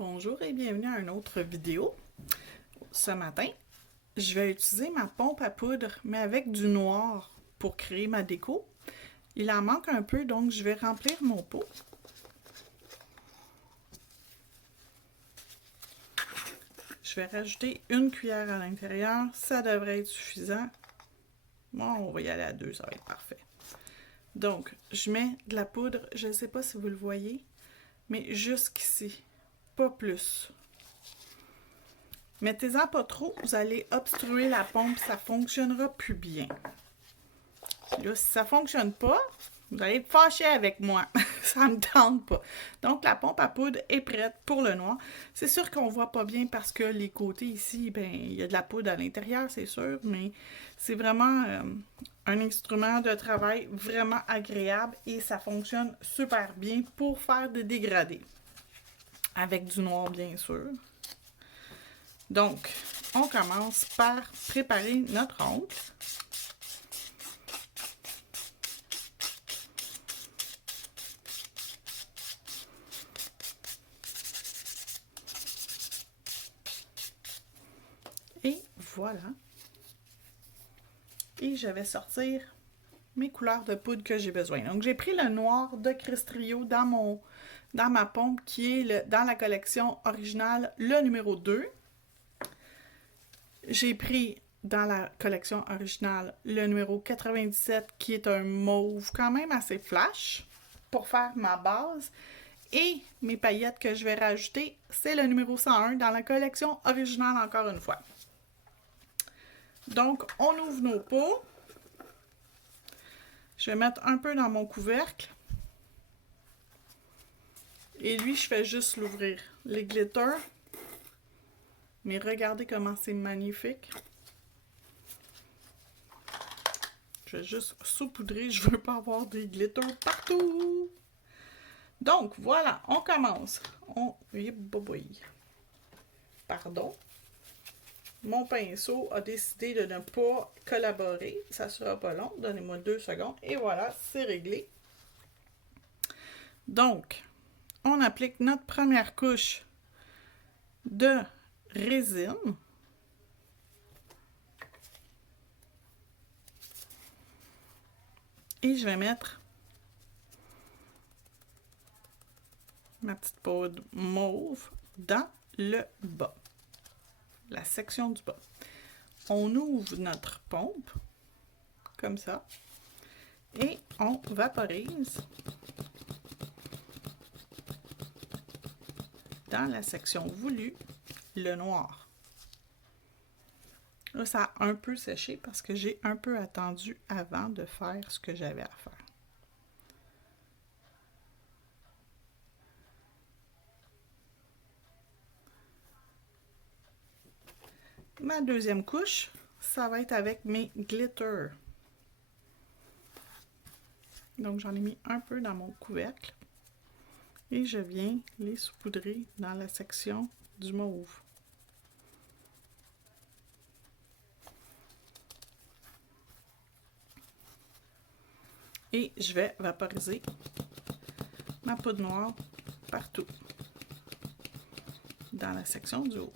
Bonjour et bienvenue à une autre vidéo. Ce matin, je vais utiliser ma pompe à poudre, mais avec du noir pour créer ma déco. Il en manque un peu, donc je vais remplir mon pot. Je vais rajouter une cuillère à l'intérieur, ça devrait être suffisant. Bon, on va y aller à 2, ça va être parfait. Donc, je mets de la poudre, je ne sais pas si vous le voyez, mais jusqu'ici, pas plus. Mettez-en pas trop, vous allez obstruer la pompe, ça ne fonctionnera plus bien. Là, si ça ne fonctionne pas, vous allez être fâché avec moi. Ça ne me tente pas. Donc, la pompe à poudre est prête pour le noir. C'est sûr qu'on ne voit pas bien parce que les côtés ici, ben, il y a de la poudre à l'intérieur, c'est sûr, mais c'est vraiment un instrument de travail vraiment agréable et ça fonctionne super bien pour faire des dégradés. Avec du noir, bien sûr. Donc, on commence par préparer notre ongle. Et voilà. Et je vais sortir mes couleurs de poudre que j'ai besoin. Donc, j'ai pris le noir de Crystrio dans ma pompe qui est dans la collection originale, le numéro 2. J'ai pris dans la collection originale le numéro 97 qui est un mauve quand même assez flash pour faire ma base. Et mes paillettes que je vais rajouter, c'est le numéro 101 dans la collection originale encore une fois. Donc, on ouvre nos pots. Je vais mettre un peu dans mon couvercle. Et lui, je fais juste l'ouvrir. Les glitters. Mais regardez comment c'est magnifique. Je vais juste saupoudrer. Je veux pas avoir des glitters partout. Donc, voilà, on commence. Pardon. Mon pinceau a décidé de ne pas collaborer. Ça ne sera pas long. Donnez-moi 2 secondes. Et voilà, c'est réglé. Donc, on applique notre première couche de résine. Et je vais mettre ma petite poudre mauve dans le bas. La section du bas. On ouvre notre pompe, comme ça, et on vaporise dans la section voulue le noir. Là, ça a un peu séché parce que j'ai un peu attendu avant de faire ce que j'avais à faire. Ma deuxième couche, ça va être avec mes glitters. Donc, j'en ai mis un peu dans mon couvercle. Et je viens les saupoudrer dans la section du mauve. Et je vais vaporiser ma poudre noire partout dans la section du haut.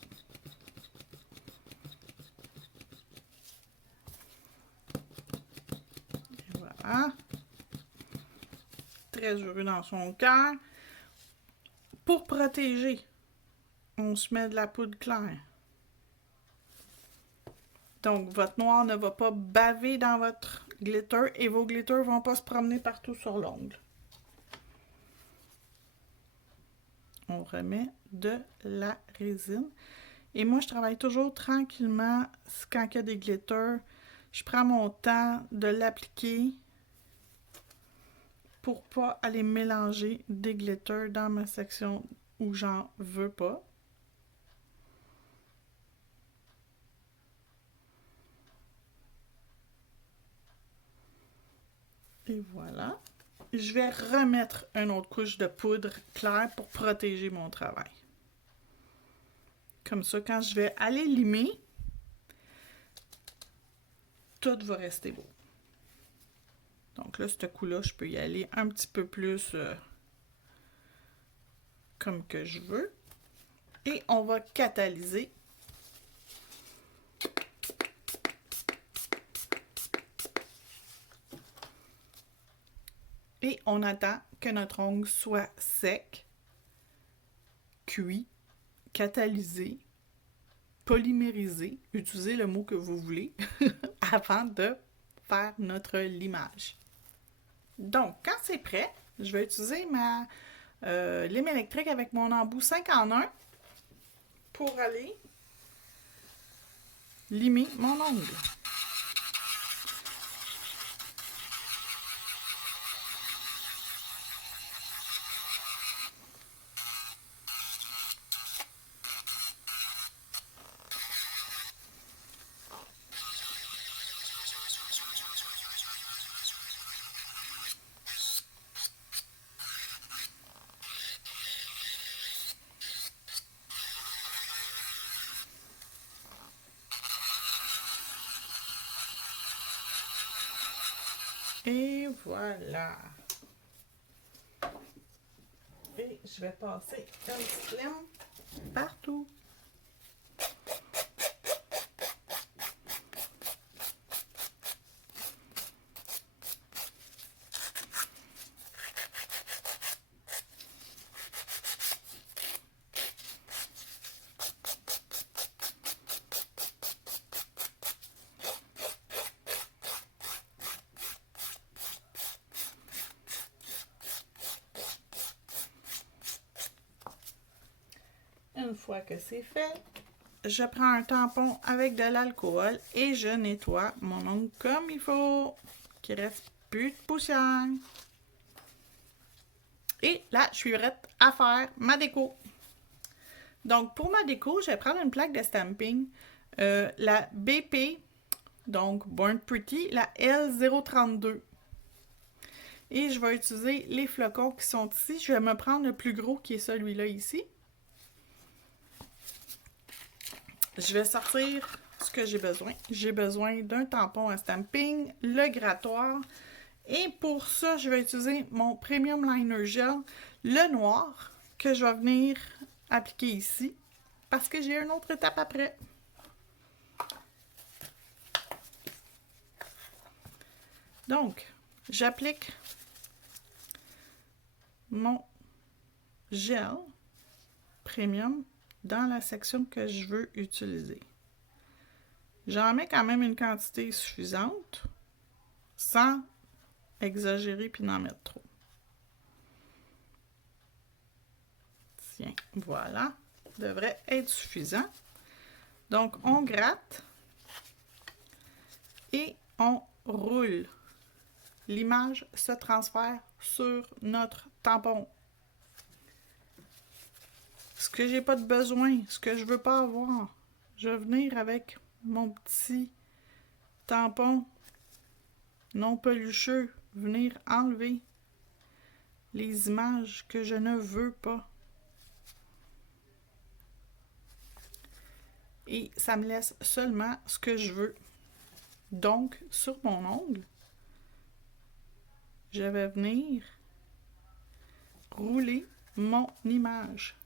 Et voilà. Très heureux dans son cœur. Pour protéger, on se met de la poudre claire. Donc, votre noir ne va pas baver dans votre glitter et vos glitters ne vont pas se promener partout sur l'ongle. On remet de la résine. Et moi, je travaille toujours tranquillement quand il y a des glitters. Je prends mon temps de l'appliquer pour ne pas aller mélanger des glitters dans ma section où j'en veux pas. Et voilà. Je vais remettre une autre couche de poudre claire pour protéger mon travail. Comme ça, quand je vais aller limer, tout va rester beau. Donc là, ce coup-là, je peux y aller un petit peu plus comme que je veux. Et on va catalyser. Et on attend que notre ongle soit sec, cuit, catalysé, polymérisé, utilisez le mot que vous voulez, avant de faire notre limage. Donc, quand c'est prêt, je vais utiliser ma lime électrique avec mon embout 5 en 1 pour aller limer mon ongle. Et voilà. Et je vais passer une petite lime partout. Une fois que c'est fait, je prends un tampon avec de l'alcool et je nettoie mon ongle comme il faut, qu'il ne reste plus de poussière. Et là, je suis prête à faire ma déco. Donc, pour ma déco, je vais prendre une plaque de stamping, la BP, donc Born Pretty, la L032. Et je vais utiliser les flocons qui sont ici. Je vais me prendre le plus gros qui est celui-là ici. Je vais sortir ce que j'ai besoin. J'ai besoin d'un tampon à stamping, le grattoir. Et pour ça, je vais utiliser mon Premium Liner Gel, le noir, que je vais venir appliquer ici. Parce que j'ai une autre étape après. Donc, j'applique mon gel Premium dans la section que je veux utiliser. J'en mets quand même une quantité suffisante sans exagérer puis n'en mettre trop. Tiens, voilà, devrait être suffisant. Donc, on gratte et on roule. L'image se transfère sur notre tampon. Ce que j'ai pas de besoin, ce que je veux pas avoir, je vais venir avec mon petit tampon non pelucheux, venir enlever les images que je ne veux pas. Et ça me laisse seulement ce que je veux. Donc, sur mon ongle, je vais venir rouler mon image.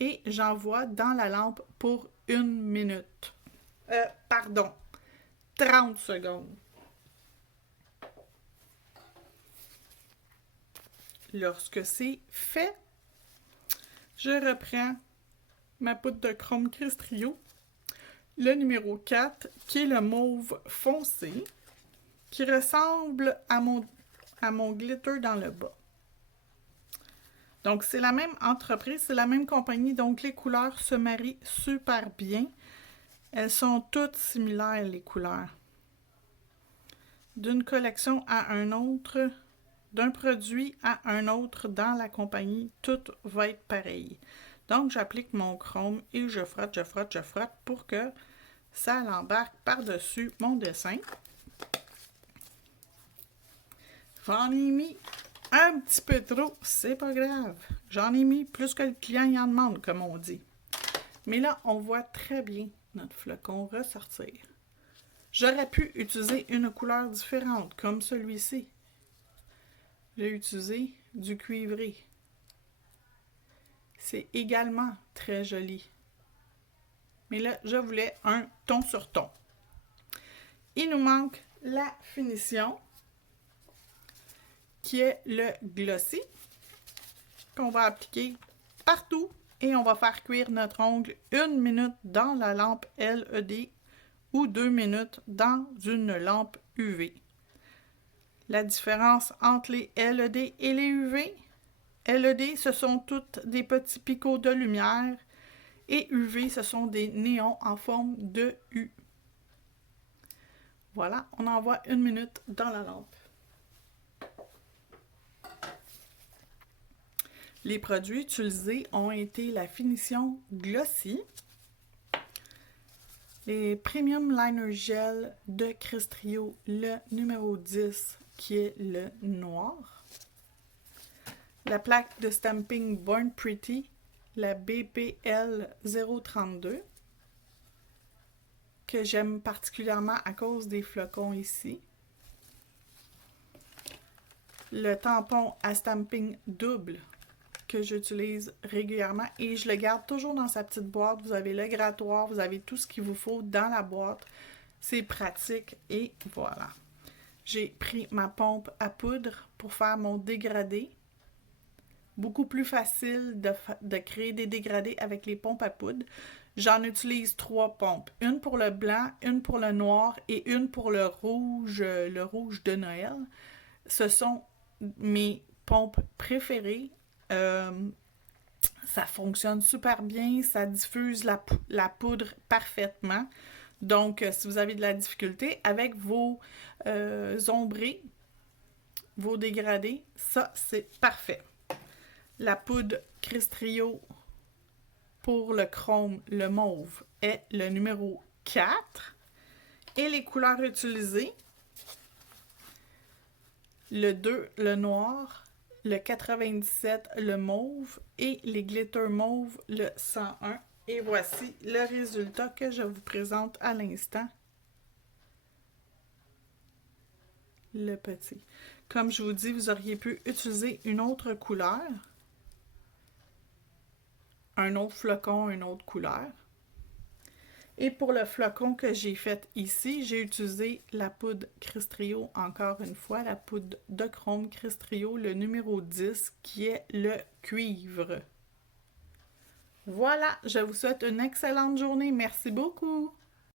Et j'envoie dans la lampe pour 1 minute. Pardon, 30 secondes. Lorsque c'est fait, je reprends ma poudre de chrome Crystrio, le numéro 4, qui est le mauve foncé, qui ressemble à mon glitter dans le bas. Donc, c'est la même entreprise, c'est la même compagnie, donc les couleurs se marient super bien. Elles sont toutes similaires, les couleurs. D'une collection à un autre, d'un produit à un autre dans la compagnie, tout va être pareil. Donc, j'applique mon chrome et je frotte, je frotte, je frotte pour que ça l'embarque par-dessus mon dessin. J'en ai mis un petit peu trop, c'est pas grave. J'en ai mis plus que le client y en demande, comme on dit. Mais là, on voit très bien notre flocon ressortir. J'aurais pu utiliser une couleur différente, comme celui-ci. J'ai utilisé du cuivré. C'est également très joli. Mais là, je voulais un ton sur ton. Il nous manque la finition, qui est le glossy, qu'on va appliquer partout. Et on va faire cuire notre ongle 1 minute dans la lampe LED ou 2 minutes dans une lampe UV. La différence entre les LED et les UV, LED, ce sont toutes des petits picots de lumière et UV, ce sont des néons en forme de U. Voilà, on envoie 1 minute dans la lampe. Les produits utilisés ont été la finition Glossy, les Premium Liner Gel de Crestrio, le numéro 10, qui est le noir, la plaque de stamping Born Pretty, la BPL 032, que j'aime particulièrement à cause des flocons ici, le tampon à stamping double, que j'utilise régulièrement et je le garde toujours dans sa petite boîte. Vous avez le grattoir, vous avez tout ce qu'il vous faut dans la boîte. C'est pratique et voilà. J'ai pris ma pompe à poudre pour faire mon dégradé. Beaucoup plus facile de créer des dégradés avec les pompes à poudre. J'en utilise 3 pompes. Une pour le blanc, une pour le noir et une pour le rouge de Noël. Ce sont mes pompes préférées. Ça fonctionne super bien, ça diffuse la poudre parfaitement. Donc, si vous avez de la difficulté avec vos ombrés, vos dégradés, ça, c'est parfait. La poudre Crestrio pour le chrome, le mauve, est le numéro 4. Et les couleurs utilisées, le 2, le noir, le 97, le mauve et les glitter mauve, le 101. Et voici le résultat que je vous présente à l'instant. Le petit. Comme je vous dis, vous auriez pu utiliser une autre couleur. Un autre flocon, une autre couleur. Et pour le flocon que j'ai fait ici, j'ai utilisé la poudre Crestrio, encore une fois, la poudre de chrome Crestrio, le numéro 10, qui est le cuivre. Voilà, je vous souhaite une excellente journée. Merci beaucoup!